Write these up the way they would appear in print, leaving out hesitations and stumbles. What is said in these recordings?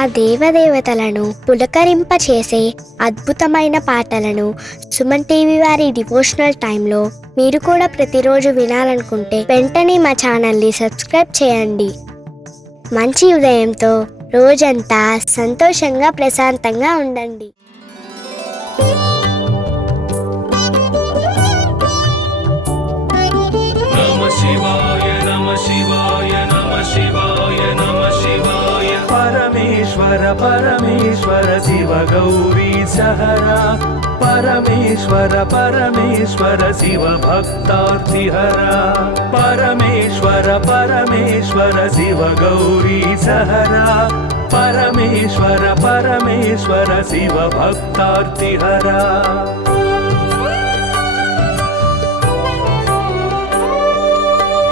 ఆ దేవదేవతలను పులకరింపచేసే అద్భుతమైన పాటలను సుమన్ టీవీ వారి డివోషనల్ టైంలో మీరు కూడా ప్రతిరోజు వినాలనుకుంటే వెంటనే మా ఛానల్ని సబ్స్క్రైబ్ చేయండి. మంచి ఉదయంతో రోజంతా సంతోషంగా ప్రశాంతంగా ఉండండి. परमेश्वर परमेश्वर शिव गौरी सहरा परमेश्वर परमेश्वर शिव भक्तार्तिहरा परमेश्वर परमेश्वर शिव गौरी सहरा परमेश्वर परमेश्वर शिव भक्तार्तिहरा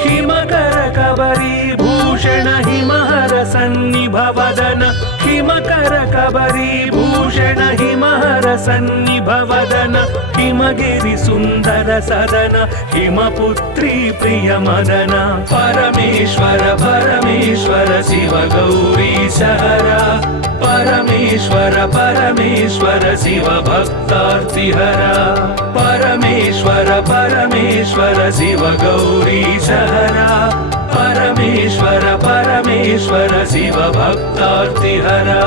हिमकर कबरी भूषण हिमहर सन्निभवदन हिमकर कबरी भूषण हिमहर सन्निभवदन हिमगिरि सुंदर सदन हिमपुत्री प्रिय मदन परमेश्वर परमेश्वर शिव गौरी सहरा परमेश्वर परमेश्वर शिव भक्तार्तिहरा परमेश्वर परमेश्वर शिव गौरी सहरा परमेश्वर परमेश्वर शिव भक्तार्तिहरा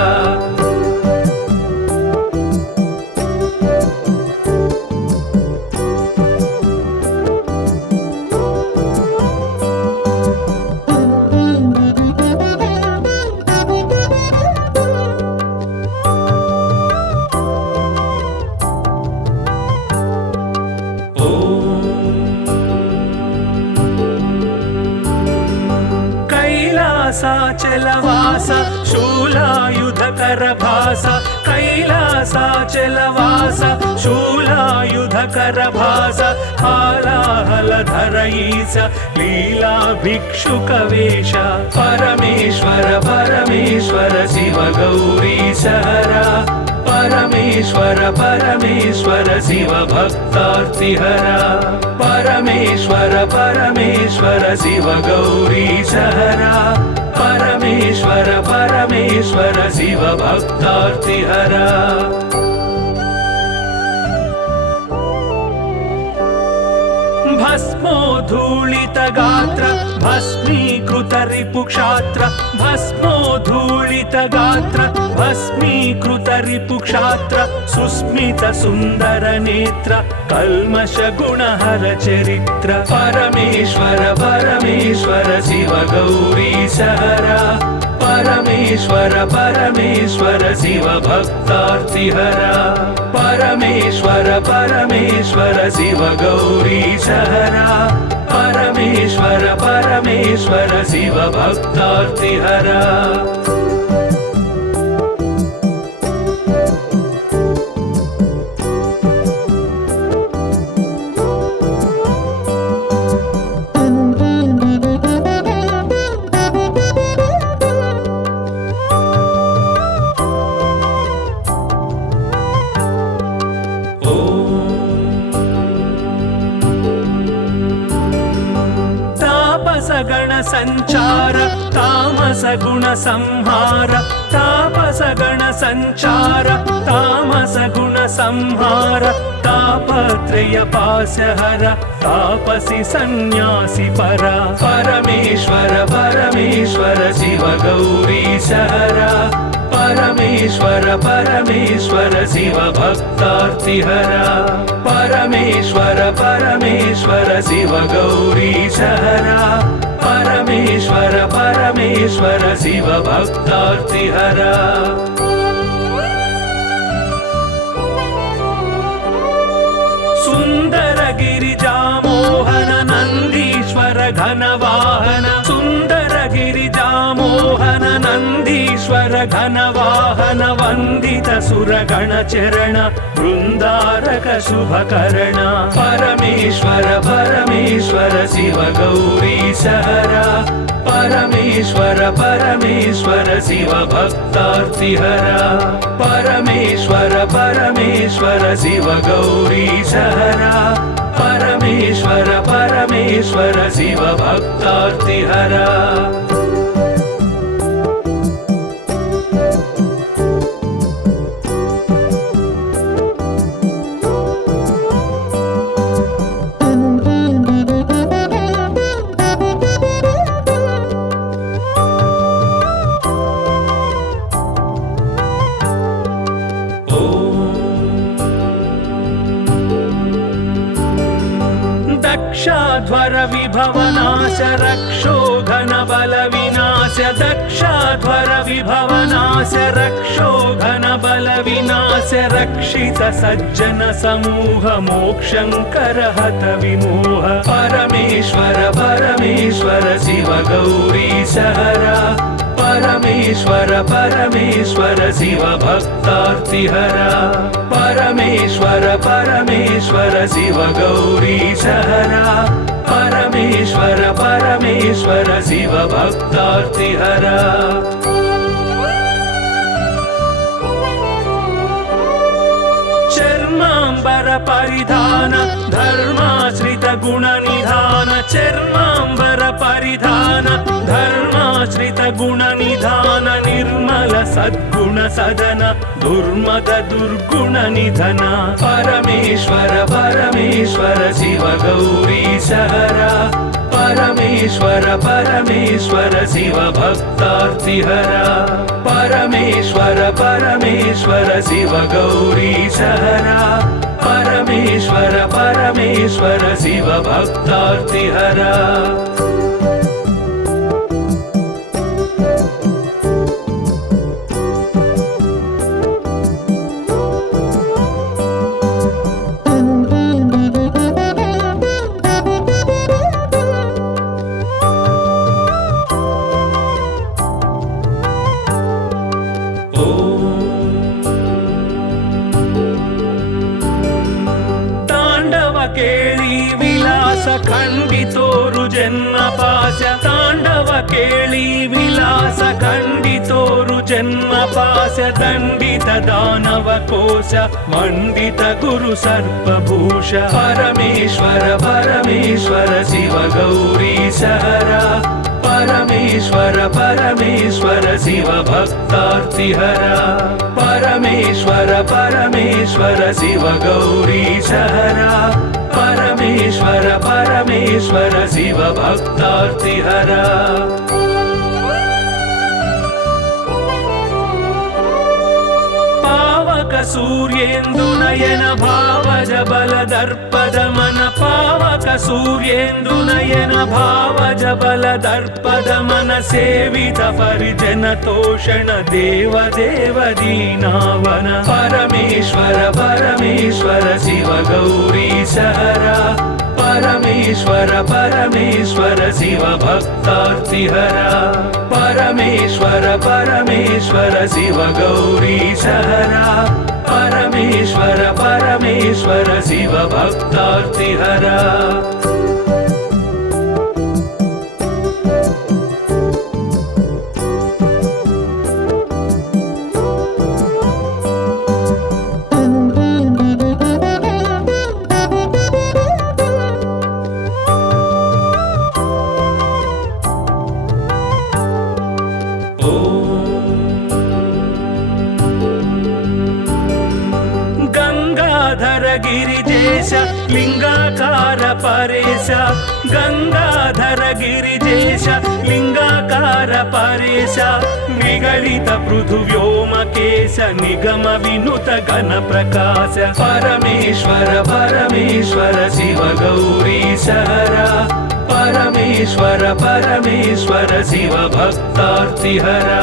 कैलासाचलवास शूलायुधकर भास कैलासाचलवास शूलायुधकर भास हालाहलधर ईश लीला भिक्षुकवेश परमेश्वर परमेश्वर शिव गौरी सहरा परमेश्वर परमेश्वर शिव भक्तार्तिहरा परमेश्वर परमेश्वर शिव गौरी सहरा परमेश्वर परमेश्वर शिव भक्तार्तिहरा भस्मोद्धूलित गात्र भस्मीकृत रिपुक्षात्र भस्मोद्धूलित गात्र भस्मीकृत रिपुक्षात्र सुस्मित सुंदर नेत्र कल्मष गुणहर चरित्र परमेश्वर परमेश्वर शिव गौरी सहरा परमेश्वर परमेश्वर शिव भक्तार्तिहरा परमेश्वर परमेश्वर शिव गौरी सहरा परमेश्वर परमेश्वर शिव भक्तार्तिहरा गण संचार तामस गुण संहार तापस गण संचार तामस गुण संहार तापत्रय पाशहर तापसी सन्यासी परा परमेश्वर परमेश्वर शिव गौरी सहरा परमेश्वर परमेश्वर शिव भक्तार्तिहरा परमेश्वर परमेश्वर शिव गौरी सहरा परमेश्वर परमेश्वर शिव भक्तार्तिहरा सुंदर गिरिजा मोहन नंदीश्वर घनवाहन सुंदर गिरिजा मोहन नंदीश्वर घनवाहन वंदित सुरगण चरण वृंदारक शुभकरण परमेश्वर परमेश्वर शिव गौरी सहरा परमेश्वर परमेश्वर शिव भक्तार्तिहरा परमेश्वर परमेश्वर शिव गौरी सहरा परमेश्वर परमेश्वर शिव भक्तार्तिहरा दक्षाध्वर विभवनाश रक्षो घन बल विनाश दक्षाध्वर विभवनाश रक्षो घन बल विनाश रक्षित सज्जन समूह मोक्षंकर हत विमोह परमेश्वर परमेश्वर शिव गौरी सहरा परमेश्वर परमेश्वर शिव भक्तार्तिहरा परमेश्वर परमेश्वर शिव गौरी सहरा परमेश्वर परमेश्वर शिव भक्तार्तिहरा चर्मांबर परिधान धर्माश्रित गुण निधान चर्मांबर परिधान धर्माश्रित गुण निधान निर्मल सद्गुण सदन दुर्मद दुर्गुण निधन परमेश्वर परमेश्वर शिव गौरी सहरा परमेश्वर परमेश्वर शिव भक्तार्तिहरा परमेश्वर परमेश्वर शिव गौरी सहरा परमेश्वर परमेश्वर शिव भक्तार्तिहरा केळी विलास खंडितोरु जन्म पाश तांडव केळी विलास खंडितोरु जन्म पाश दंडित दानव कोश मंडित गुरु सर्पभूष परमेश्वर परमेश्वर शिव गौरी सहरा परमेश्वर परमेश्वर शिव भक्तार्तिहरा परमेश्वर परमेश्वर शिव गौरी सहरा परमेश्वर परमेश्वर शिव भक्तार्तिहरा पावक सूर्येन्दु नयन भावज बल दर्पद मन पावक सूर्येन्दु नयन भावज बल दर्पद मन सेवित परिजन तोषण देव देव दीनावन परमेश्वर परमेश्वर शिव गौरी सहरा परमेश्वर परमेश्वर शिव भक्तार्तिहरा परमेश्वर परमेश्वर शिव गौरी सहरा परमेश्वर परमेश्वर शिव भक्तार्तिहरा गिरिजेश लिंगाकार परेश गंगाधर गिरिजेश लिंगाकार परेश निगलित पृथु व्योमकेश निगम विनुत घन प्रकाश परमेश्वर परमेश्वर शिव गौरी सहरा परमेश्वर परमेश्वर शिव भक्तार्तिहरा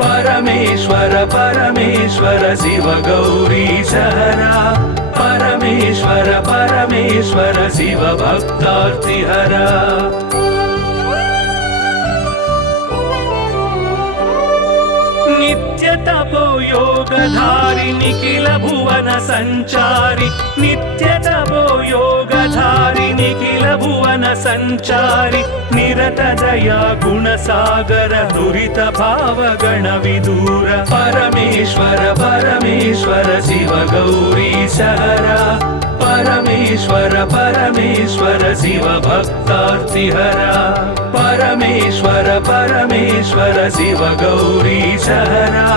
परमेश्वर परमेश्वर शिव गौरी सहरा परमेश्वर परमेश्वर शिव भक्तार्तिहरा नित्य तपो योगधारि निखिल भुवन संचारि नित्य तपो योगधारि निखिल भुवन संचारि निरत दया गुण सागर दुरित भाव गण विदूर परमेश्वर परमेश्वर शिव गौरी सहरा परमेश्वर परमेश्वर शिव भक्तार्तिहरा परमेश्वर परमेश्वर शिव गौरी सहरा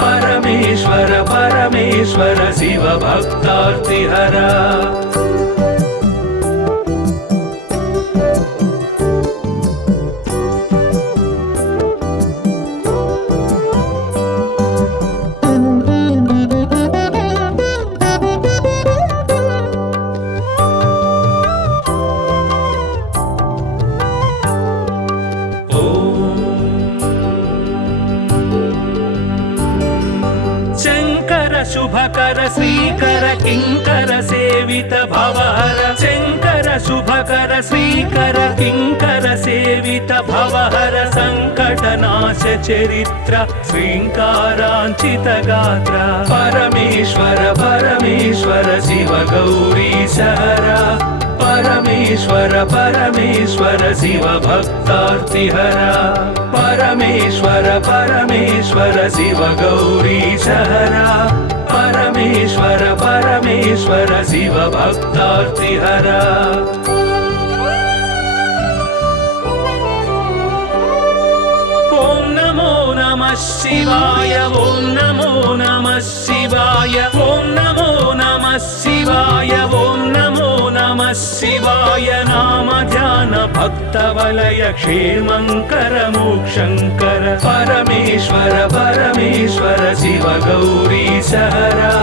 परमेश्वर परमेश्वर शिव भक्तार्तिहरा शुभकर श्रीकर किंकर सेवित भवहर शंकर शुभकर श्रीकर किंकर सेवित भवहर संकटनाश चरित्र श्रींकारांचित गात्र परमेश्वर परमेश्वर शिव गौरी सहरा परमेश्वर परमेश्वर शिव भक्तार्तिहरा परमेश्वर परमेश्वर शिव गौरी सहरा परमेश्वर परमेश्वर शिव भक्तार्तिहरा ओम नमो नमः शिवाय ओम नमो नमः शिवाय ओम नमो नमः शिवाय ओम नमो नमः शिवाय नाम ध्यान भक्तवलय क्षेमंकर मोक्षंकर परमेश्वर परमेश्वर शिव गौरी सहरा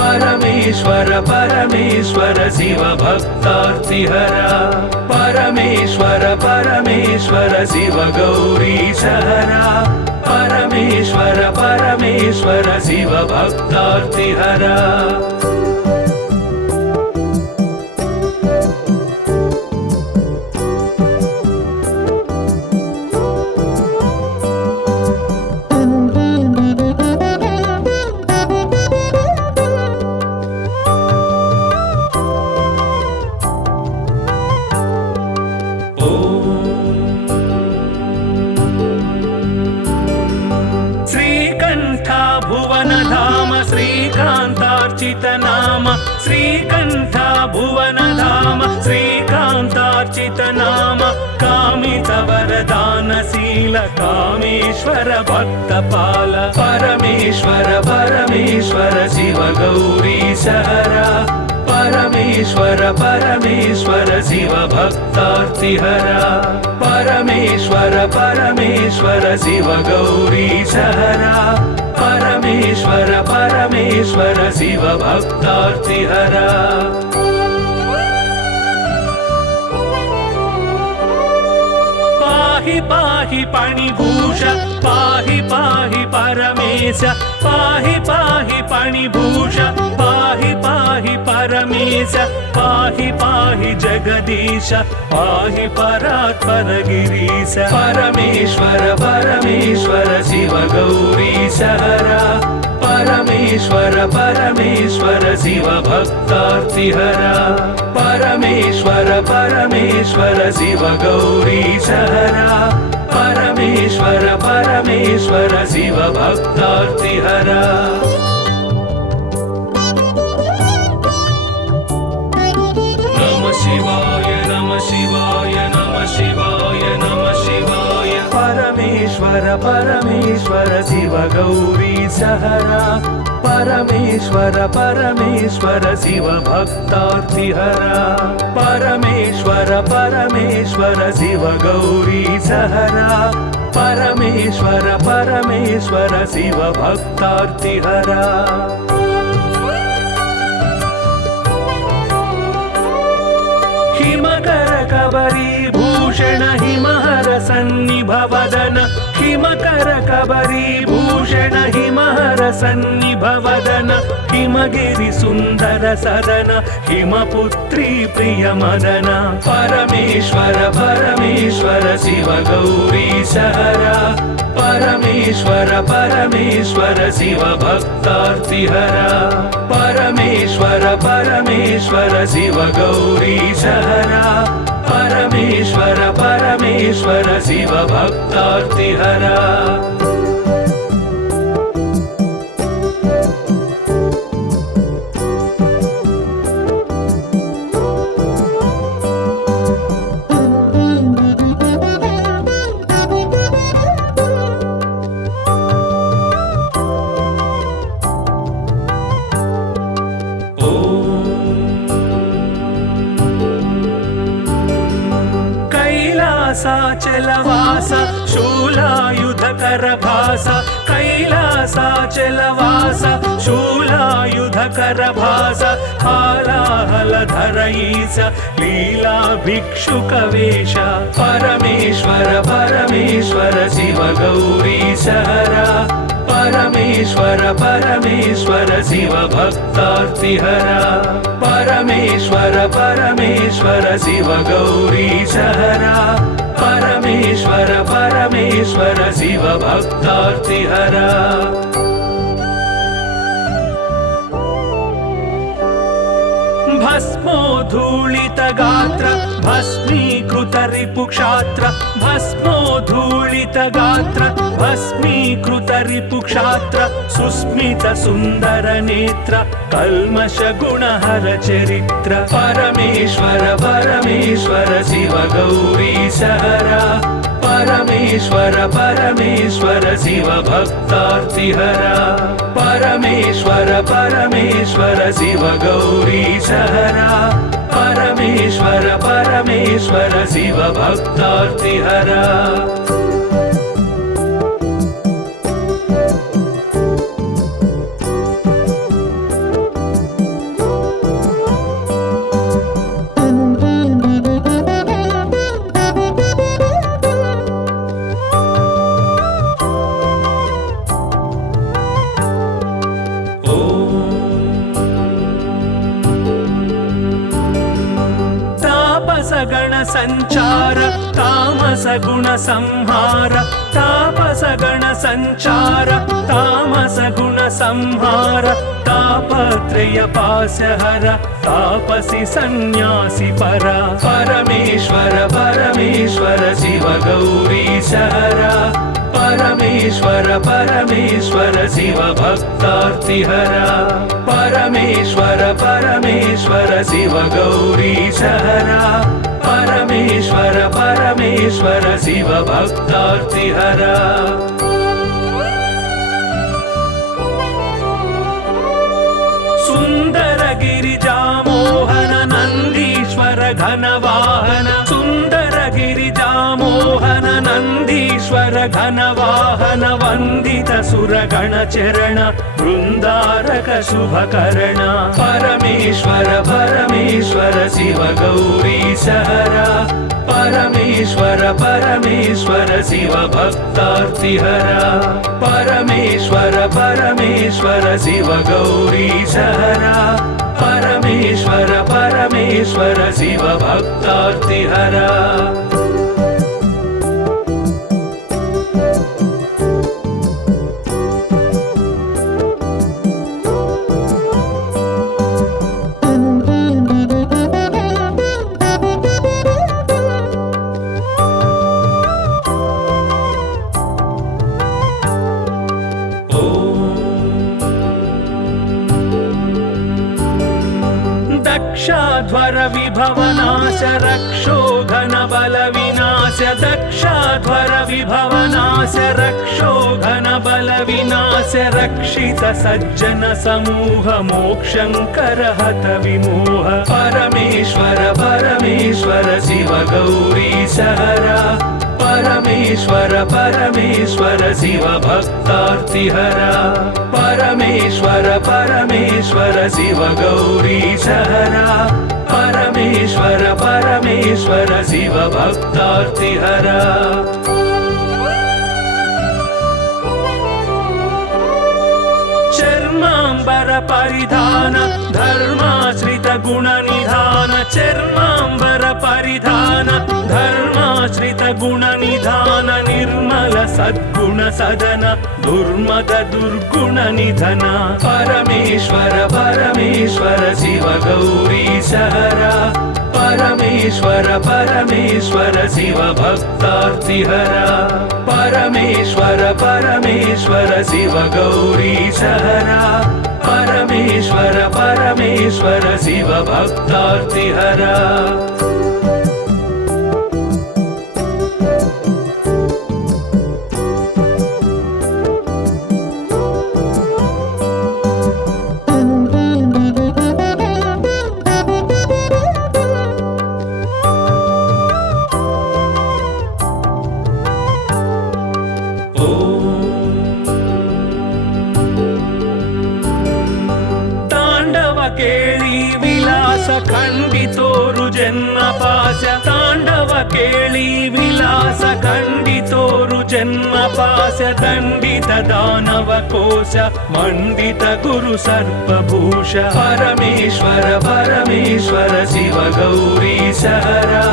परमेश्वर परमेश्वर शिव भक्तार्तिहरा परमेश्वर परमेश्वर शिव गौरी सहरा परमेश्वर परमेश्वर शिव भक्तार्तिहरा श्रीकांतार्चित नाम श्रीकंठ भुवन धाम श्रीकांतार्चित नाम कामित वरदानशील कामेश्वर भक्तपाल परमेश्वर परमेश्वर शिव गौरी सहरा परमेश्वर परमेश्वर शिव भक्तार्तिहरा परमेश्वर परमेश्वर शिव गौरी सहरा परमेश्वर परमेश्वर शिव भक्तार्तिहरा पाहि पाहि पाणिभूष पाहि पाहि परमेश पाहि पाहि पाणिभूष पाहि पाहि परमेश पाहि पाहि जगदीश पाहि परात्पर गिरीश परमेश्वर परमेश्वर शिव गौरी सहरा परमेश्वर परमेश्वर शिव भक्तार्तिहरा परमेश्वर परमेश्वर शिव गौरी सहरा परमेश्वर परमेश्वर शिव भक्तार्तिहरा नमः शिवाय नमः शिवाय नमः शिवाय नमः शिवाय परमेश्वर परमेश्वर शिव गौरी सहरा परमेश्वर परमेश्वर शिव भक्तार्तिहरा परमेश्वर परमेश्वर शिव गौरी सहरा परमेश्वर परमेश्वर शिव भक्तार्तिहरा हिमकर कबरी भूषण हिमहर सन्निभवदन हिमकर कबरी भूषण हिमहर सन्निभवदन हिमगिरि सुंदर सदन हिमपुत्री प्रिय मदन परमेश्वर परमेश्वर शिव गौरी सहरा परमेश्वर परमेश्वर शिव भक्तार्तिहरा परमेश्वर परमेश्वर शिव गौरी सहरा परमेश्वर परमेश्वर शिव भक्तार्तिहरा कैलासाचलवास शूलायुधकर भास कैलासाचलवास शूलायुधकर भास हालाहलधर ईश लीला भिक्षुकवेश परमेश्वर परमेश्वर शिव गौरी सहरा परमेश्वर परमेश्वर शिव भक्तार्तिहरा परमेश्वर परमेश्वर शिव गौरीशहरा परमेश्वर परमेश्वर शिव भक्तार्तिहरा भस्मोद्धूलित गात्र भस्मीकृत रिपुक्षात्र भस्मोद्धूलित गात्र भस्मीकृत रिपुक्षात्र सुस्मित सुन्दर नेत्र कल्मष गुणहर चरित्र परमेश्वर परमेश्वर शिव गौरीशहरा परमेश्वर परमेश्वर शिव भक्तार्तिहरा परमेश्वर परमेश्वर शिव गौरीशहरा परमेश्वर परमेश्वर शिव भक्तार्तिहरा गण संचार तामस गुण संहार तापस गण संचार तामस गुण संहार तापत्रय पास्यहर तापसी सन्यासी परा परमेश्वर परमेश्वर शिव गौरीशहरा परमेश्वर परमेश्वर शिव भक्तार्तिहरा परमेश्वर परमेश्वर शिव गौरीशहरा परमेश्वर परमेश्वर शिव भक्तार्तिहरा सुंदर गिरिजा मोहन नंदीश्वर घनवाहन सुंदर गिरिजा मोहन नंदीश्वर घनवाहन वंदित सुरगण चरण वृंदारक शुभकर्ण परमेश्वर परमेश्वर शिव गौरीशहरा परमेश्वर परमेश्वर शिव भक्तार्तिहरा परमेश्वर परमेश्वर शिव गौरीशहरा परमेश्वर परमेश्वर शिव भक्तार्तिहरा दक्षाध्वर विभवनाश रक्षोघन बल विनाश दक्षाध्वर विभवनाश रक्षोघन बल विनाश रक्षित सज्जन समूह मोक्षंकर हत विमोह परमेश्वर परमेश्वर शिव गौरीशहरा परमेश्वर परमेश्वर शिव भक्तार्तिहरा परमेश्वर परमेश्वर शिव गौरीशहरा परमेश्वर परमेश्वर शिव भक्तार्तिहरा चर्मांबर परिधान धर्माश्रित गुण निधान चर्मांबर परिधान धर्माश्रित गुण निधान निर्मल सद्गुण सदन दुर्मद दुर्गुण निधन परमेश्वर परमेश्वर शिव गौरीशहरा परमेश्वर परमेश्वर शिव भक्तार्तिहरा परमेश्वर परमेश्वर शिव गौरीशहरा परमेश्वर परमेश्वर शिव भक्तार्तिहरा ಕೇಳಿ ವಿಲಾಸ ಖಂಡಿತೋರು ಜನ್ಮ ಪಾಶ ತಾಂಡವ ಕೇಳಿ ವಿಲಾಸ ಖಂಡಿತೋರು जन्म पाश दण्डित दानव कोश मण्डित गुरु सर्पभूष परमेश्वर परमेश्वर शिव गौरीश हरा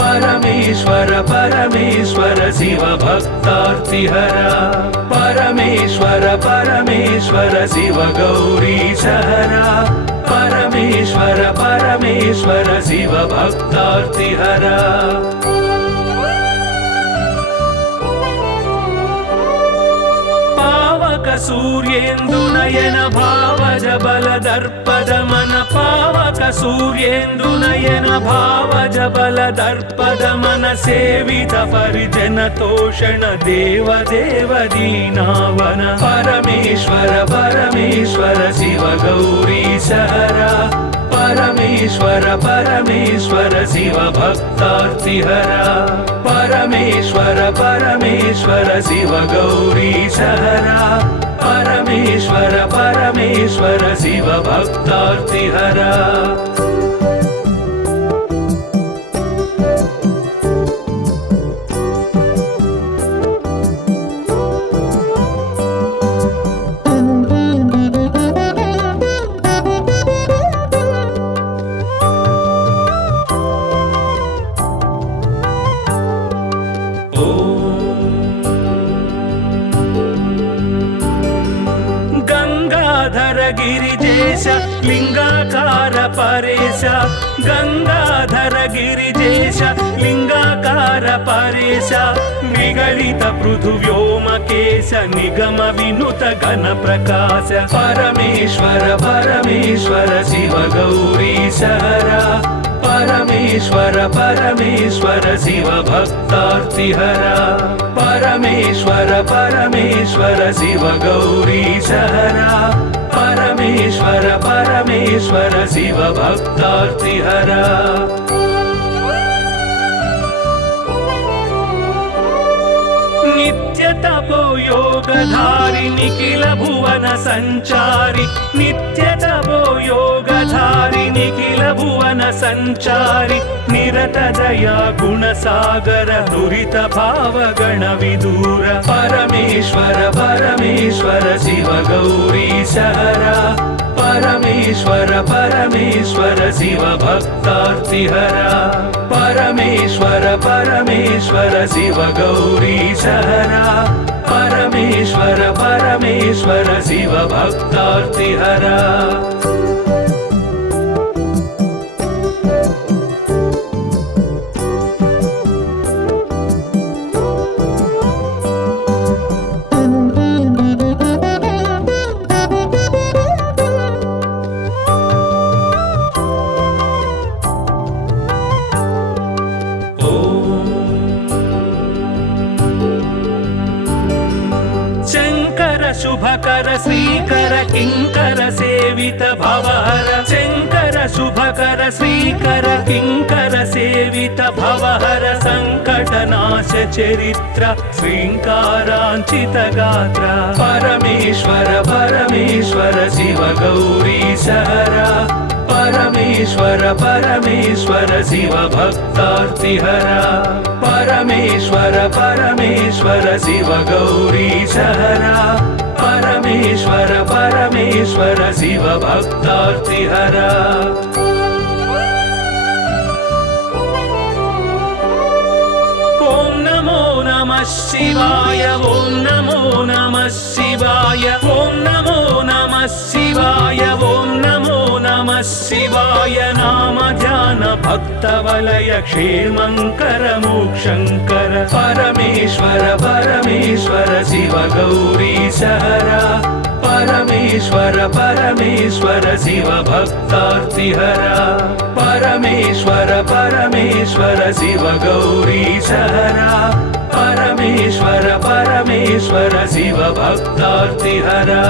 परमेश्वर परमेश्वर शिव भक्तार्तिहरा परमेश्वर परमेश्वर शिव गौरीश हरा परमेश्वर परमेश्वर शिव भक्तार्तिहरा पावक सूर्येन्दुनयन भावज बल दर्पदमन पावक सूर्येन्दुनयन भावज बल दर्पदमन सेवित परिजन तोषण देव देव दीनावन परमेश्वर परमेश्वर शिव गौरीश हरा परमेश्वर परमेश्वर शिव भक्तार्तिहरा परमेश्वर परमेश्वर शिव गौरीश हरा परमेश्वर परमेश्वर शिव भक्तार्तिहरा गिरिजेश लिंगाकार परेश गंगाधर गिरिजेश लिंगाकार परेश निगलित पृथु व्योमकेश निगम विनुत घन प्रकाश परमेश्वर परमेश्वर शिव गौरीश हरा परमेश्वर परमेश्वर शिव भक्तार्तिहरा परमेश्वर परमेश्वर शिव गौरीश हरा परमेश्वर परमेश्वर शिव भक्तार्तिहरा नित्य तपो योगधारि निखिल भुवन संचारि नित्य तपो योगधारि निखिल भुवन संचारि निरत दया गुण सागर दुरित भाव गण विदूर परमेश्वर परमेश्वर शिव गौरीश हरा परमेश्वर परमेश्वर शिव भक्तार्तिहरा परमेश्वर परमेश्वर शिव गौरीश हरा परमेश्वर परमेश्वर शिव भक्तार्तिहरा शुभकर श्रीकर किंकर सेवित भवहर शंकर शुभकर श्रीकर किंकर सेवित भवहर संकटनाश चरित्र श्रींकारांचित गात्र परमेश्वर परमेश्वर शिव गौरीश हरा परमेश्वर परमेश्वर शिव भक्तार्तिहरा परमेश्वर परमेश्वर शिव गौरीश हरा परमेश्वर परमेश्वर शिव भक्तार्तिहरा ओम नमो नमः शिवाय ओम नमो नमः शिवाय ओम नमो नमः शिवाय ओम नमो नमः शिवाय नाम ध्यान भक्त वलय क्षेमंकर मोक्षंकर परमेश्वर परमेश्वर शिव गौरीश हरा परमेश्वर परमेश्वर शिव भक्तार्तिहरा परमेश्वर परमेश्वर शिव गौरीश हरा परमेश्वर परमेश्वर शिव भक्तार्तिहरा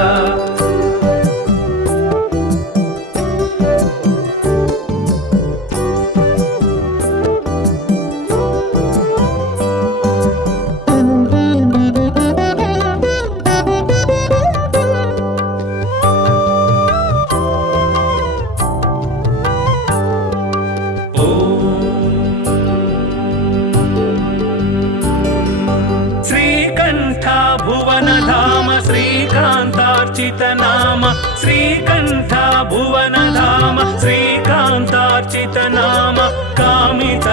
भुवनधाम श्रीकान्तार्चितनाम श्रीकण्ठ भुवनधाम श्रीकान्तार्चितनाम कामितवरदानशील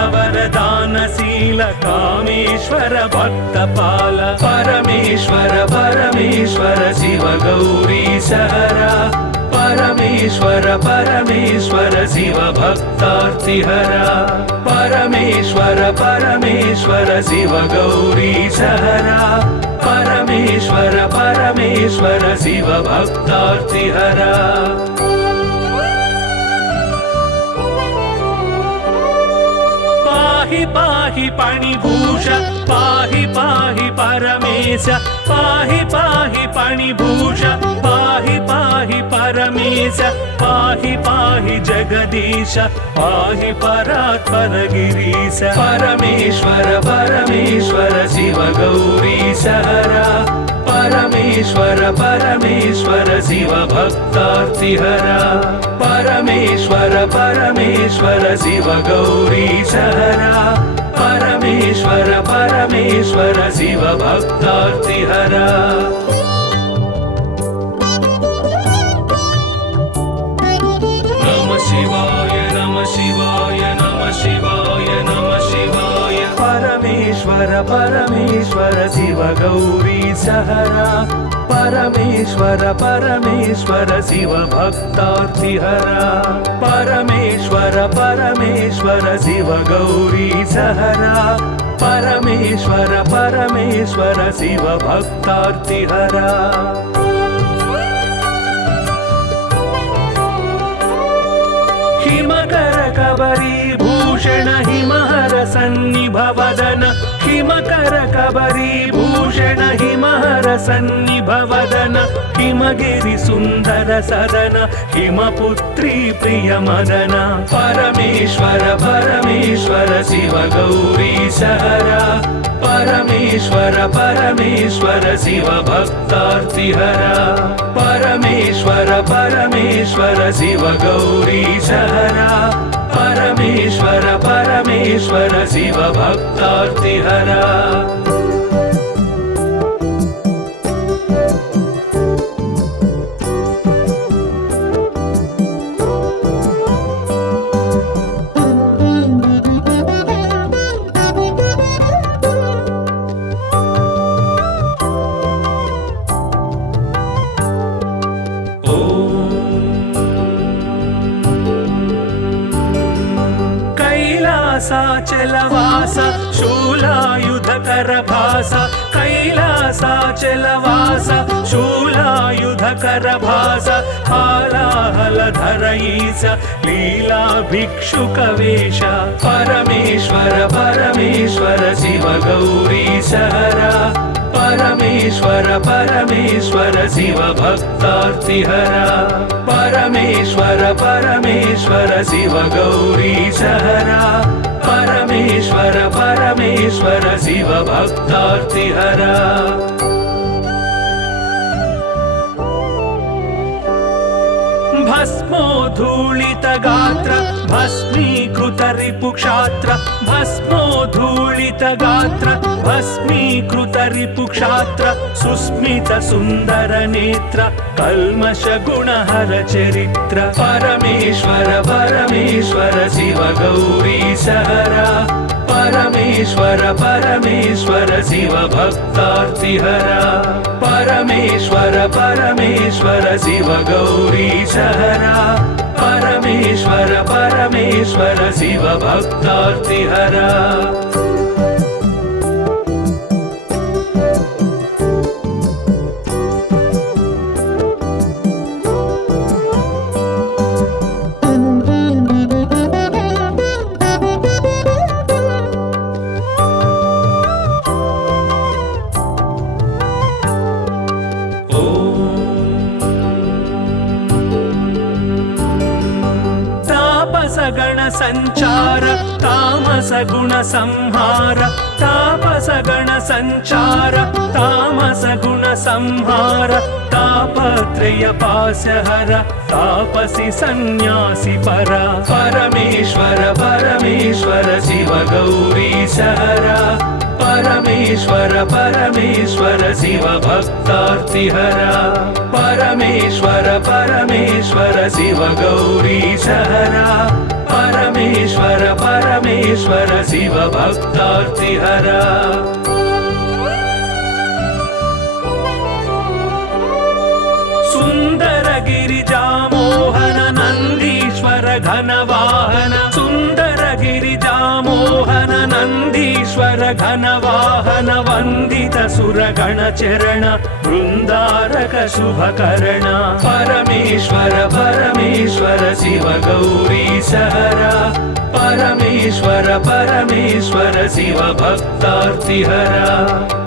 कामेश्वर भक्तपाल परमेश्वर परमेश्वर शिव गौरीशहरा परमेश्वर परमेश्वर शिव भक्तार्तिहरा परमेश्वर परमेश्वर शिव गौरीशहरा परमेश्वर परमेश्वर शिव भक्तार्तिहरा पाहि पाहि पणिभूष पाहि पाहि परमेश पाहि पाहि पणिभूष पाहि पाहि परमेश पाहि पाहि जगदीश पाहि परात्पर गिरीश परमेश्वर परमेश्वर शिव गौरीशहरा परमेश्वर परमेश्वर शिव भक्तार्तिहरा परमेश्वर परमेश्वर शिव गौरीशहरा परमेश्वर परमेश्वर शिव भक्तार्तिहरा नमः शिवाय नमः शिवाय नमः शिवाय नमः शिवाय परमेश्वर परमेश्वर शिव गौरीशहरा परमेश्वर परमेश्वर शिव भक्तार्तिहरा परमेश्वर परमेश्वर शिव गौरीशहरा परमेश्वर परमेश्वर शिव भक्तार्तिहरा हिमकर कबरी भूषण हिमहर सन्निभवदन हिमकर कबरी भूषण हिमहर सन्निभवदन हिमगिरि सुन्दर सदन हिमपुत्री प्रिय मदन परमेश्वर परमेश्वर शिव गौरीशहरा परमेश्वर परमेश्वर शिव भक्तार्तिहरा परमेश्वर परमेश्वर शिव गौरीशहरा परमेश्वर परमेश्वर शिव भक्तार्तिहरा कैलासाचलवास शूलायुधकरभास कैलासाचलवास शूलायुधकरभास हालाहलधर ईश लीला भिक्षुकवेश परमेश्वर परमेश्वर शिव गौरीशहरा परमेश्वर परमेश्वर शिव भक्तार्तिहरा परमेश्वर परमेश्वर शिव गौरीशहरा परमेश्वर परमेश्वर शिव भक्तार्तिहरा भस्मोद्धूलित गात्र भस्मीकृत रिपुक्षात्र भस्मोद्धूलित गात्र भस्मीकृत रिपुक्षात्र सुस्मित सुन्दर नेत्र कल्मष गुणहर चरित्र परमेश्वर परमेश्वर शिव गौरीशहरा परमेश्वर परमेश्वर शिव भक्तार्तिहरा परमेश्वर परमेश्वर शिव गौरीशहरा परमेश्वर परमेश्वर शिव भक्तार्तिहरा गण संचार तामस गुण संहार तापस गण संचार तामस गुण संहार तापत्रय पाशहर तापसी सन्यासी परा परमेश्वर परमेश्वर शिव गौरीशहरा परमेश्वर परमेश्वर शिव भक्तार्तिहरा परमेश्वर परमेश्वर शिव गौरीशहरा परमेश्वर परमेश्वर शिव भक्तार्तिहरा सुंदर गिरिजामोहन नंदीश्वर घनवाहन सुंदर गिरिजामोहन नंदीश्वर घनवाहन वंदित सुरगण चरण वृंदारक शुभकरण परमेश्वर परमेश्वर शिव गौरीशहरा परमेश्वर परमेश्वर शिव भक्तार्तिहरा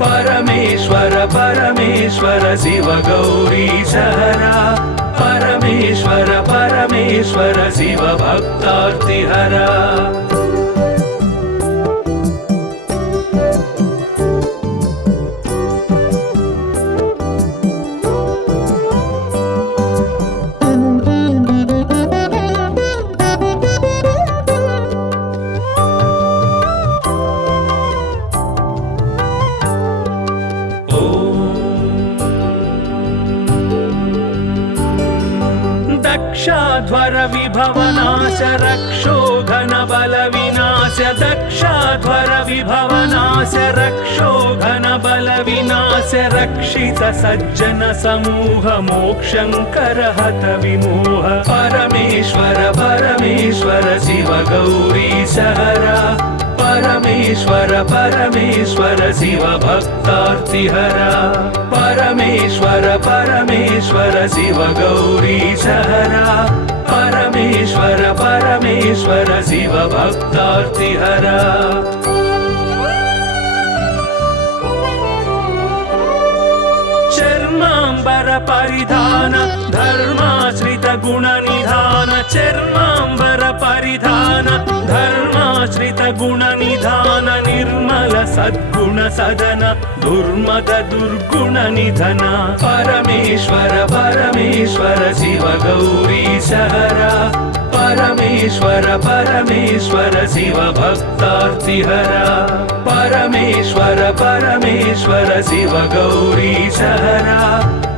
परमेश्वर परमेश्वर शिव गौरीशहरा परमेश्वर परमेश्वर शिव भक्तार्तिहरा दक्षाध्वर विभवनाश रक्षो घन बल विनाश दक्षाध्वर विभवनाश रक्षो घन बल विनाश रक्षित सज्जन समूह मोक्षंकर हत विमोह परमेश्वर परमेश्वर शिव गौरीशहरा परमेश्वर परमेश्वर शिव भक्तार्तिहरा परमेश्वर परमेश्वर शिव गौरीशहरा परमेश्वर परमेश्वर शिव भक्तार्तिहरा चर्मांबर परिधान धर्माश्रित गुण निधान चर्मांबर परिधान धर्माश्रित गुण निधान निर्मल सद्गुण सदन दुर्मद दुर्गुण निधन परमेश्वर परमेश्वर शिव गौरीशहरा परमेश्वर परमेश्वर शिव भक्तार्तिहरा परमेश्वर परमेश्वर शिव गौरीशहरा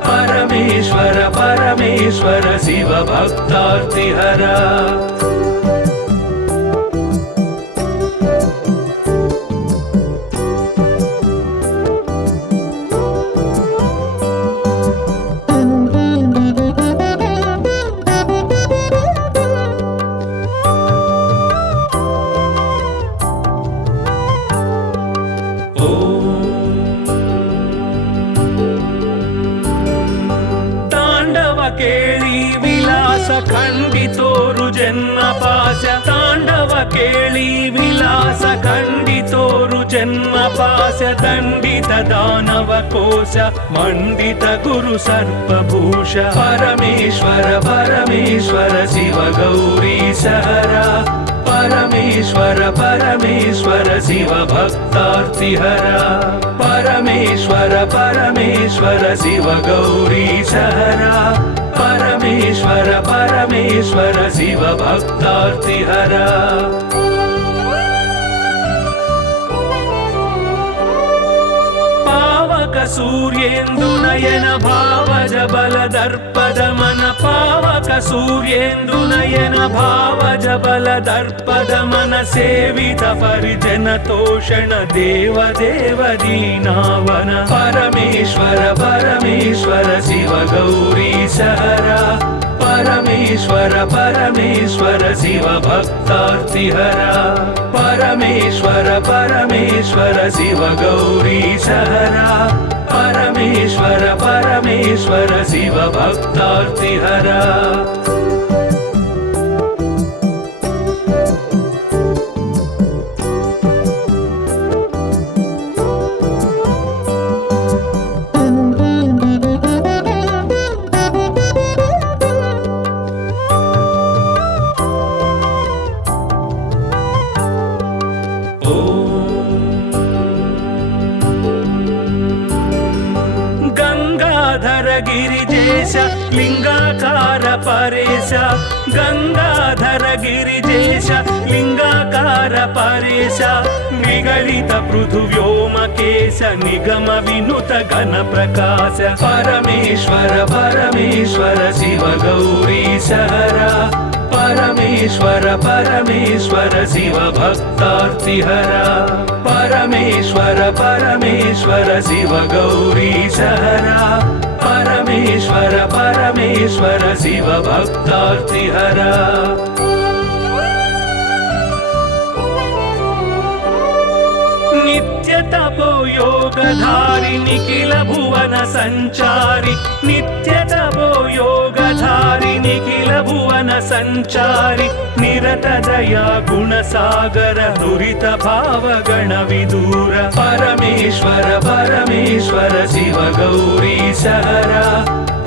परमेश्वर परमेश्वर शिव भक्तार्तिहरा केळी विलास खंडितोरु जन्म पाश तांडव केळी विलास खंडितोरु जन्म पाश दंडित दानव कोश मंडित गुरु सर्पभूष परमेश्वर परमेश्वर शिव गौरीशहरा परमेश्वर परमेश्वर शिव भक्तार्तिहरा परमेश्वर परमेश्वर शिव गौरीशहरा परमेश्वर परमेश्वर शिव भक्तार्तिहरा पावक सूर्येन्दु नयन भावज बल दर्पद मन पावक सूर्येन्दु नयन भावज बल दर्पद मन सेवित परिजन तोषण देव देव दीनावन परमेश्वर परमेश्वर शिव गौरीशहरा परमेश्वर परमेश्वर शिव भक्तार्तिहरा परमेश्वर परमेश्वर शिव गौरीशहरा परमेश्वर परमेश्वर शिव भक्तार्तिहरा गंगाधर गिरिजेश लिंगाकार परेश गंगाधर गिरिजेश लिंगाकार परेश निगलित पृथुव्योमकेश निगम विनुत घन प्रकाश परमेश्वर परमेश्वर शिव गौरीश हरा परमेश्वर परमेश्वर शिव भक्तार्तिहरा परमेश्वर परमेश्वर शिव गौरीश हरा परमेश्वर परमेश्वर शिव भक्तार्तिहरा नित्य तपो योगधारि निखिल भुवन संचारि नित्य तपो योगधारि निखिल भुवन संचारि निरत दया गुण सागर दुरित भाव गण विदूर परमेश्वर परमेश्वर शिव गौरीश हरा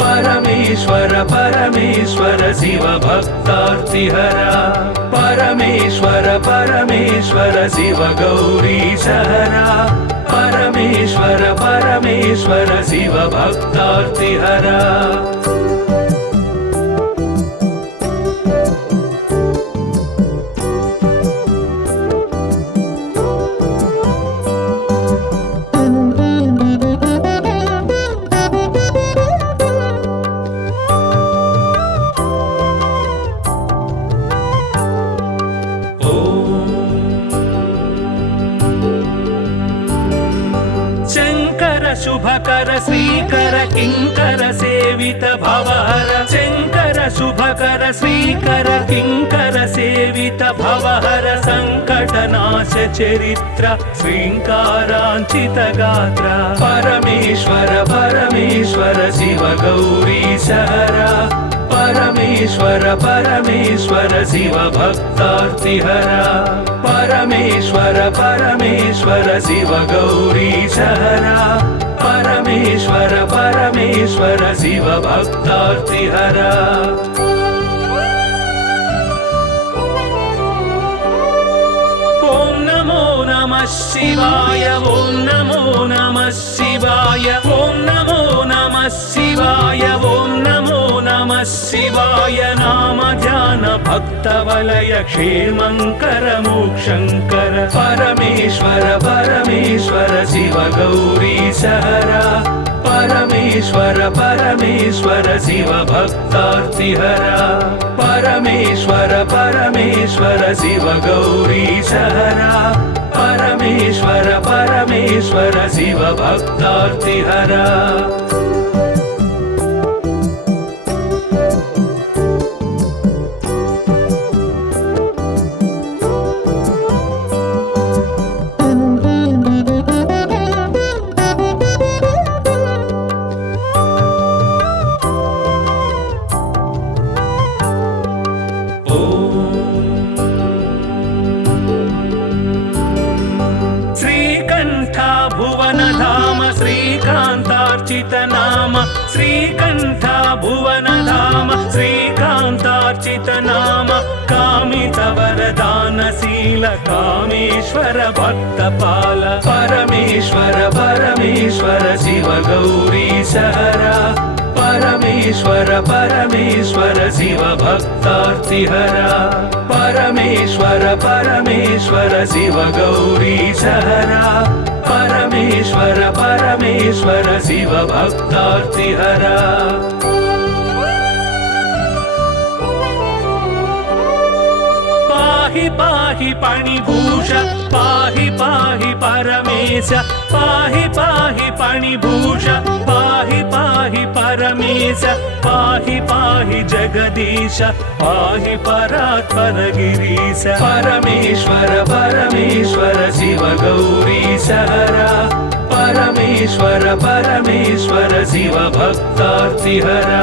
परमेश्वर परमेश्वर शिव भक्तार्तिहरा परमेश्वर परमेश्वर शिव गौरीश हरा परमेश्वर परमेश्वर शिव भक्तार्तिहरा शुभकर श्रीकर किंकर सेवित भवहर शंकर शुभकर श्रीकर किंकर सेवित भवहर संकटनाश चरित्र श्रींकारांचित गात्र परमेश्वर परमेश्वर शिव गौरीश हरा परमेश्वर परमेश्वर शिव भक्तार्तिहरा परमेश्वर परमेश्वर शिव गौरीश हरा परमेश्वर परमेश्वर शिव भक्तार्तिहरा ओम नमो नमः शिवाय ओम नमो नमः शिवाय ओम नमो नमः शिवाय ओम नमो नमः शिवाय नाम ध्यान भक्त वलय क्षेमंकर मोक्षंकर परमेश्वर परमेश्वर शिव गौरीश हरा परमेश्वर परमेश्वर शिव भक्तार्तिहरा परमेश्वर परमेश्वर शिव गौरीश हरा परमेश्वर परमेश्वर शिव भक्तार्तिहरा श्रीकांतार्चित नाम श्रीकंठ भुवन धाम श्रीकांतार्चित नाम कामित वरदानशील कामेश्वर भक्तपाल परमेश्वर परमेश्वर शिव गौरीश हरा परमेश्वर परमेश्वर शिव भक्तार्तिहरा परमेश्वर परमेश्वर शिव गौरीश हरा परमेश्वर परमेश्वर शिव भक्तार्तिहरा पाहि पाहि पाणिभूष पाहि पाहि परमेश पाहि पाहि पाणिभूष पाहि पाहि परमेश पाहि पाहि जगदीश पाहि परात्पर गिरीश परमेश्वर परमेश्वर शिव गौरीश हरा परमेश्वर परमेश्वर शिव भक्तार्तिहरा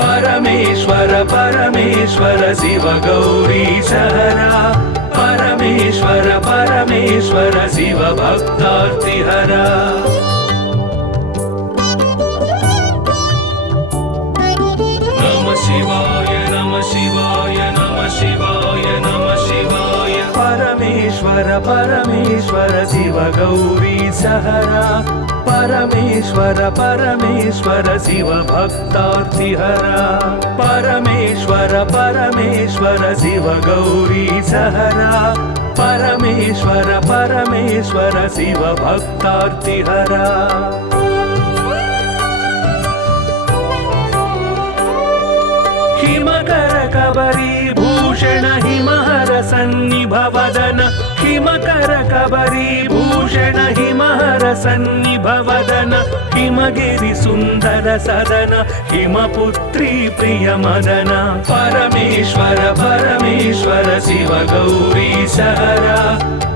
परमेश्वर परमेश्वर शिव गौरीश हरा परमेश्वर परमेश्वर शिव भक्तार्तिहरा नमः शिवाय नमः शिवाय नमः शिवाय नमः शिवाय परमेश्वर परमेश्वर शिव गौरीश हरा परमेश्वर परमेश्वर शिव भक्तार्तिहरा परमेश्वर परमेश्वर शिव गौरी सहरा परमेश्वर परमेश्वर शिव भक्तार्तिहरा हिमकर कबरी भूषण हिमहर सन्निभवदन हिमकर कबरी भूषण हिमहर सन्निभवदन हिमगिरि सुन्दर सदन हिमपुत्री प्रिय मदन परमेश्वर परमेश्वर शिव गौरी सहरा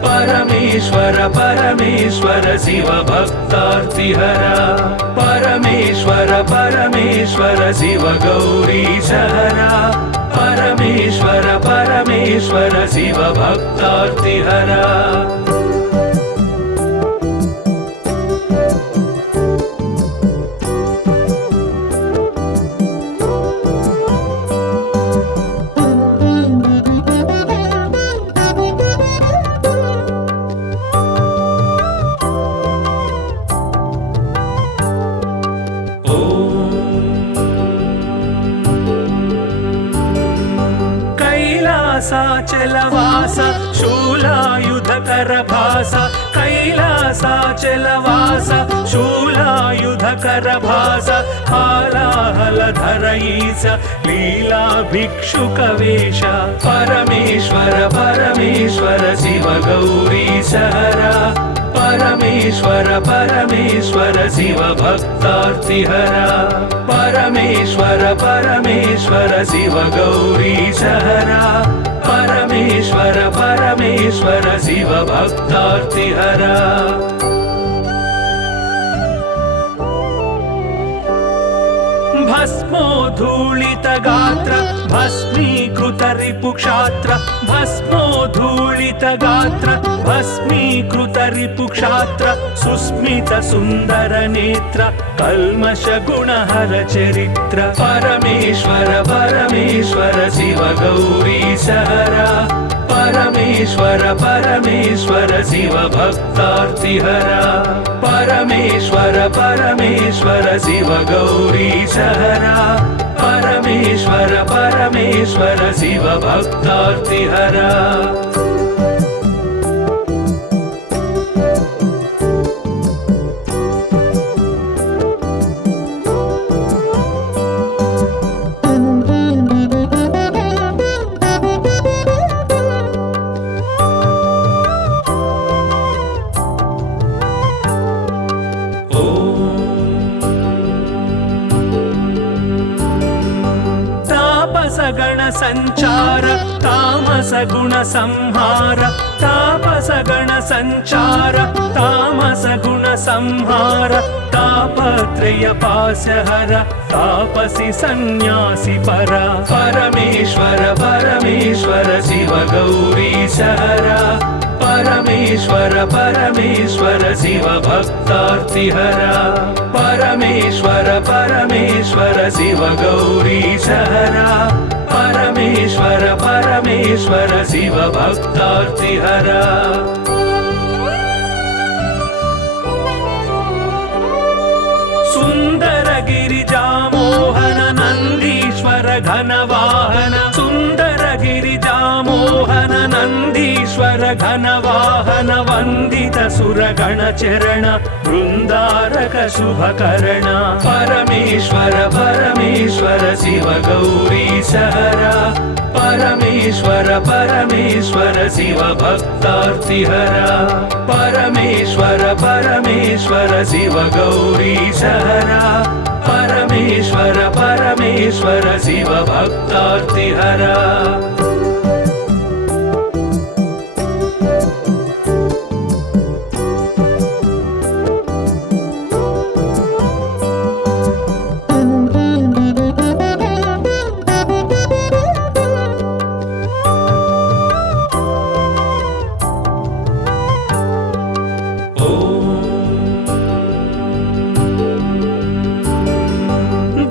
परमेश्वर परमेश्वर शिव भक्तार्तिहरा परमेश्वर परमेश्वर शिव गौरी सहरा परमेश्वर परमेश्वर शिव भक्तार्तिहरा कैलासाचलवास शूलायुधकर भास कैलासाचलवास शूलायुधकर भास हालाहलधर ईश लीला भिक्षुकवेश परमेश्वर परमेश्वर शिव गौरी सहरा परमेश्वर परमेश्वर शिव भक्तार्तिहरा परमेश्वर परमेश्वर शिव गौरी सहरा परमेश्वर परमेश्वर शिव भक्तार्तिहरा भस्मोद्धूलित गात्र भस्मीकृत रिपुक्षात्र भस्मोद्धूलित गात्र भस्मीकृत रिपुक्षात्र सुस्मित सुन्दर नेत्र कल्मष गुणहर चरित्र परमेश्वर परमेश्वर शिव गौरी सहरा परमेश्वर परमेश्वर शिव भक्तार्तिहरा परमेश्वर परमेश्वर शिव गौरी सहरा परमेश्वर परमेश्वर शिव भक्तार्तिहरा गण संचार तामस गुण संहार तापस गण संचार तामस गुण संहार तापत्रय पाशहर तापसी सन्यासी परा परमेश्वर परमेश्वर शिव गौरी सहरा परमेश्वर परमेश्वर शिव भक्तार्तिहरा परमेश्वर परमेश्वर शिव गौरी सहरा परमेश्वर परमेश्वर शिव भक्तार्तिहरा सुंदर गिरिजा मोहन नंदीश्वर घनवाहन सुंदर गिरिजा मोहन नंदीश्वर घनवाहन वंदित सुरगण चरण वृंदारक शुभकर्ण परमेश्वर परमेश्वर शिव गौरी सहरा परमेश्वर परमेश्वर शिव भक्तार्तिहरा परमेश्वर परमेश्वर शिव गौरी सहरा परमेश्वर परमेश्वर शिव भक्तार्तिहरा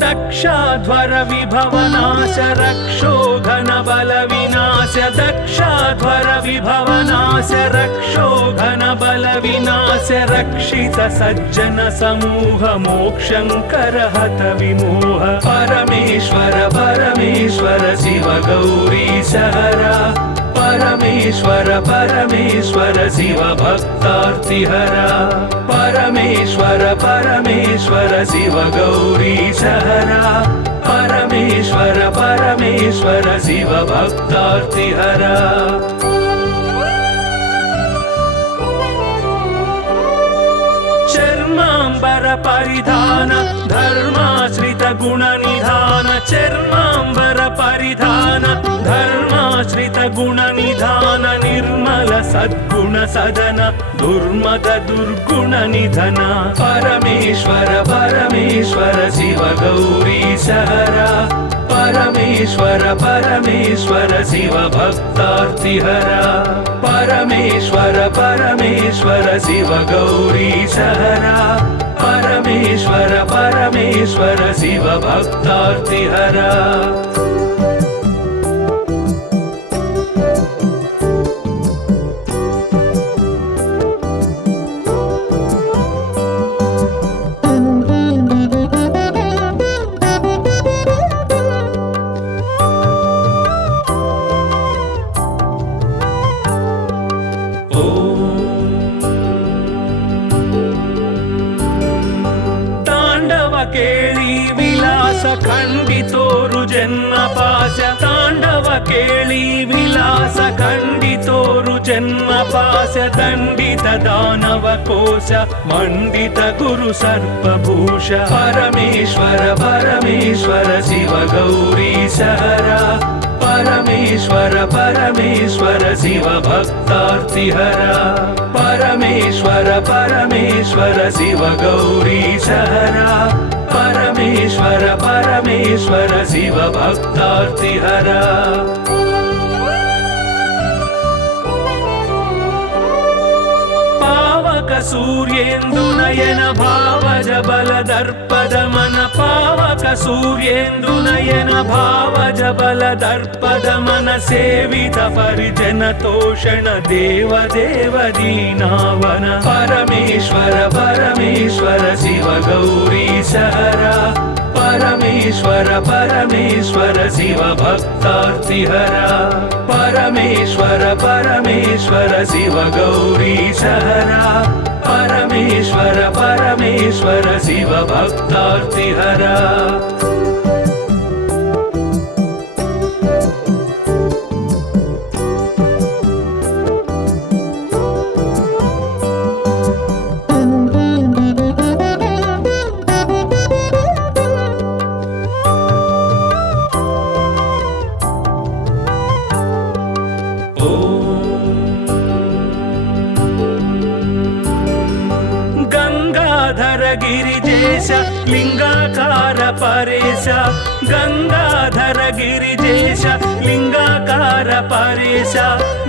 दक्षाध्वर विभवनाश रक्षोघन बल विनाश दक्षाध्वर विभवनाश रक्षोघन बल विनाश रक्षित सज्जन समूह मोक्षंकर हत विमोह परमेश्वर परमेश्वर शिव गौरी सहरा परमेश्वर परमेश्वर शिव भक्तार्तिहरा परमेश्वर परमेश्वर शिव गौरी सहरा परमेश्वर परमेश्वर शिव भक्तार्तिहरा चर्मांबर परिधान धर्माश्रित गुण निधान चर्मांबर परिधान धर्माश्रित गुण निधान निर्मल सद्गुण सदन दुर्मद दुर्गुण निधन परमेश्वर परमेश्वर शिव गौरी सहरा परमेश्वर परमेश्वर शिव भक्तार्तिहरा परमेश्वर परमेश्वर शिव गौरी सहरा परमेश्वर परमेश्वर शिव भक्तार्तिहरा ಕೇಳಿ ವಿಲಾಸ ಖಂಡಿತೋರು ಜನ್ಮ ಪಾಶ ತಾಂಡವ ಕೇಳಿ ವಿಲಾಸ ಖಂಡಿತೋರು ಜನ್ಮ ಪಾಶ ದಂಡಿತ ದಾನವ ಕೋಶ ಮಂಡಿತ ಗುರು ಸರ್ಪಭೂಷ ಪರಮೇಶ್ವರ ಪರಮೇಶ್ವರ ಶಿವ ಗೌರಿ ಸಹರಾ परमेश्वर परमेश्वर शिव भक्तार्तिहरा परमेश्वर परमेश्वर शिव गौरी सहरा परमेश्वर परमेश्वर शिव भक्तार्तिहरा सूर्येन्दु नयन भावज बल दर्पद मन पावक सूर्येन्दु नयन भावज बल दर्पद मन सेवित परिजन तोषण देव देव दीनावन परमेश्वर परमेश्वर शिव गौरी सहरा परमेश्वर परमेश्वर शिव भक्तार्तिहरा परमेश्वर परमेश्वर शिव गौरी सहरा परमेश्वर परमेश्वर शिव भक्तार्तिहरा गिरिजेश लिंगाकार परेश गंगाधर गिरिजेश लिंगाकार परेश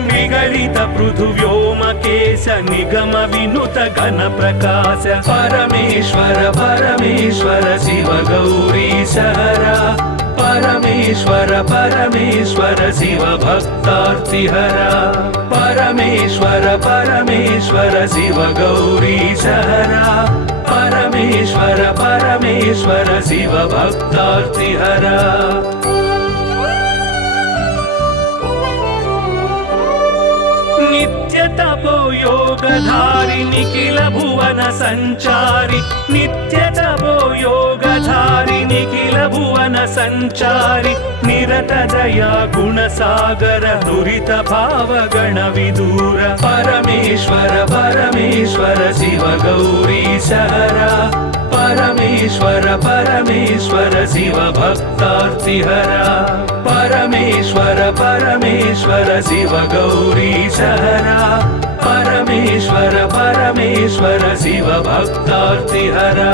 निगलित पृथु व्योमकेश निगम विनुत घन प्रकाश परमेश्वर परमेश्वर शिव गौरी सहरा परमेश्वर परमेश्वर शिव भक्तार्तिहरा परमेश्वर परमेश्वर शिव गौरी सहरा परमेश्वर परमेश्वर शिव भक्तार्तिहरा नित्य तपो योगधारि निखिल भुवन संचारि नित्य तपो योगधारि निखिल भुवन संचारि निरत दया गुण सागर दुरित भाव गण विदूर परमेश्वर परमेश्वर शिव गौरी सहरा परमेश्वर परमेश्वर शिव भक्तार्तिहरा परमेश्वर परमेश्वर शिव गौरी सहरा परमेश्वर परमेश्वर शिव भक्तार्तिहरा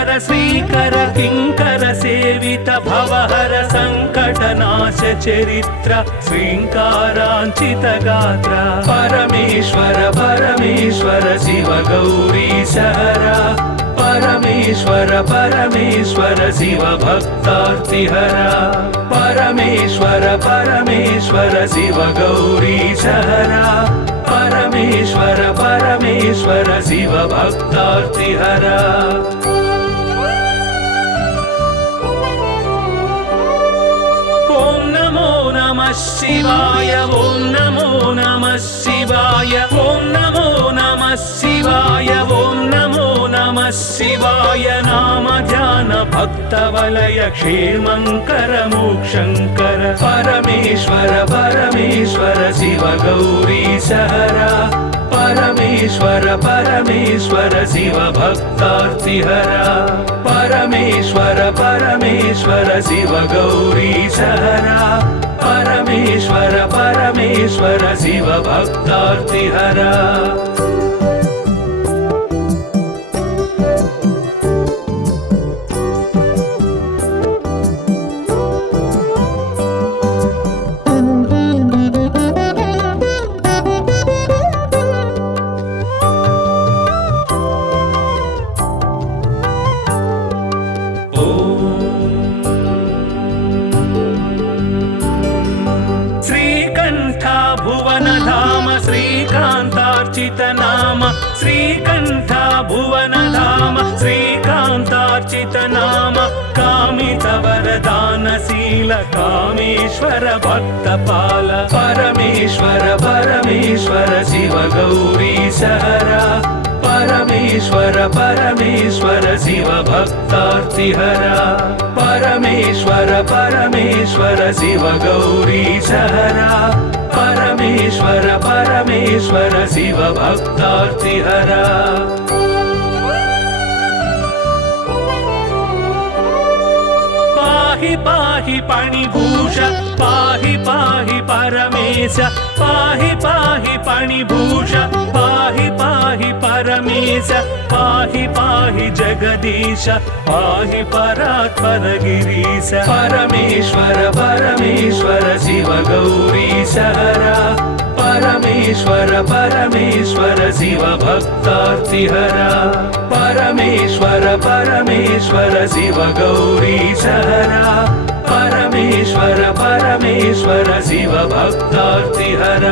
शङ्कर श्रीकर किङ्कर सेवित भवहर सङ्कटनाश चरित्र श्रीङ्काराञ्चित गात्र परमेश्वर परमेश्वर शिव गौरीशहर परमेश्वर परमेश्वर शिव भक्तार्तिहर परमेश्वर परमेश्वर शिव गौरीशहर परमेश्वर परमेश्वर शिव भक्तार्तिहर ॐ नमो नमः शिवाय ॐ नमो नमः शिवाय ॐ नमो नमः शिवाय ॐ नमो नमः शिवाय नाम ध्यान भक्तवलय क्षेमङ्कर मोक्षङ्कर परमेश्वर परमेश्वर शिव गौरीशहर परमेश्वर परमेश्वर शिव भक्तार्तिहर परमेश्वर परमेश्वर शिव गौरीशहर परमेश्वर परमेश्वर शिव भक्तार्तिहर नाम श्रीकण्ठ भुवन धाम श्रीकान्तार्चित नाम कामित वरदानशील कामेश्वर भक्तपाल परमेश्वर परमेश्वर शिव गौरीशहर परमेश्वर परमेश्वर शिव भक्तार्तिहर परमेश्वर परमेश्वर शिव गौरीशहर परमेश्वर परमेश्वर शिव भक्तार्तिहर पाहि पाहि पाणिभूष पाहि पाहि परमेश पाहि पाहि पाणिभूष पाहि पाहि परमेश पाहि पाहि जगदीश पाहि परात्पर गिरीश परमेश्वर परमेश्वर शिव गौरीशहर परमेश्वर परमेश्वर शिव भक्तार्तिहर परमेश्वर परमेश्वर शिव गौरीशहर परमेश्वर परमेश्वर शिव भक्तार्तिहर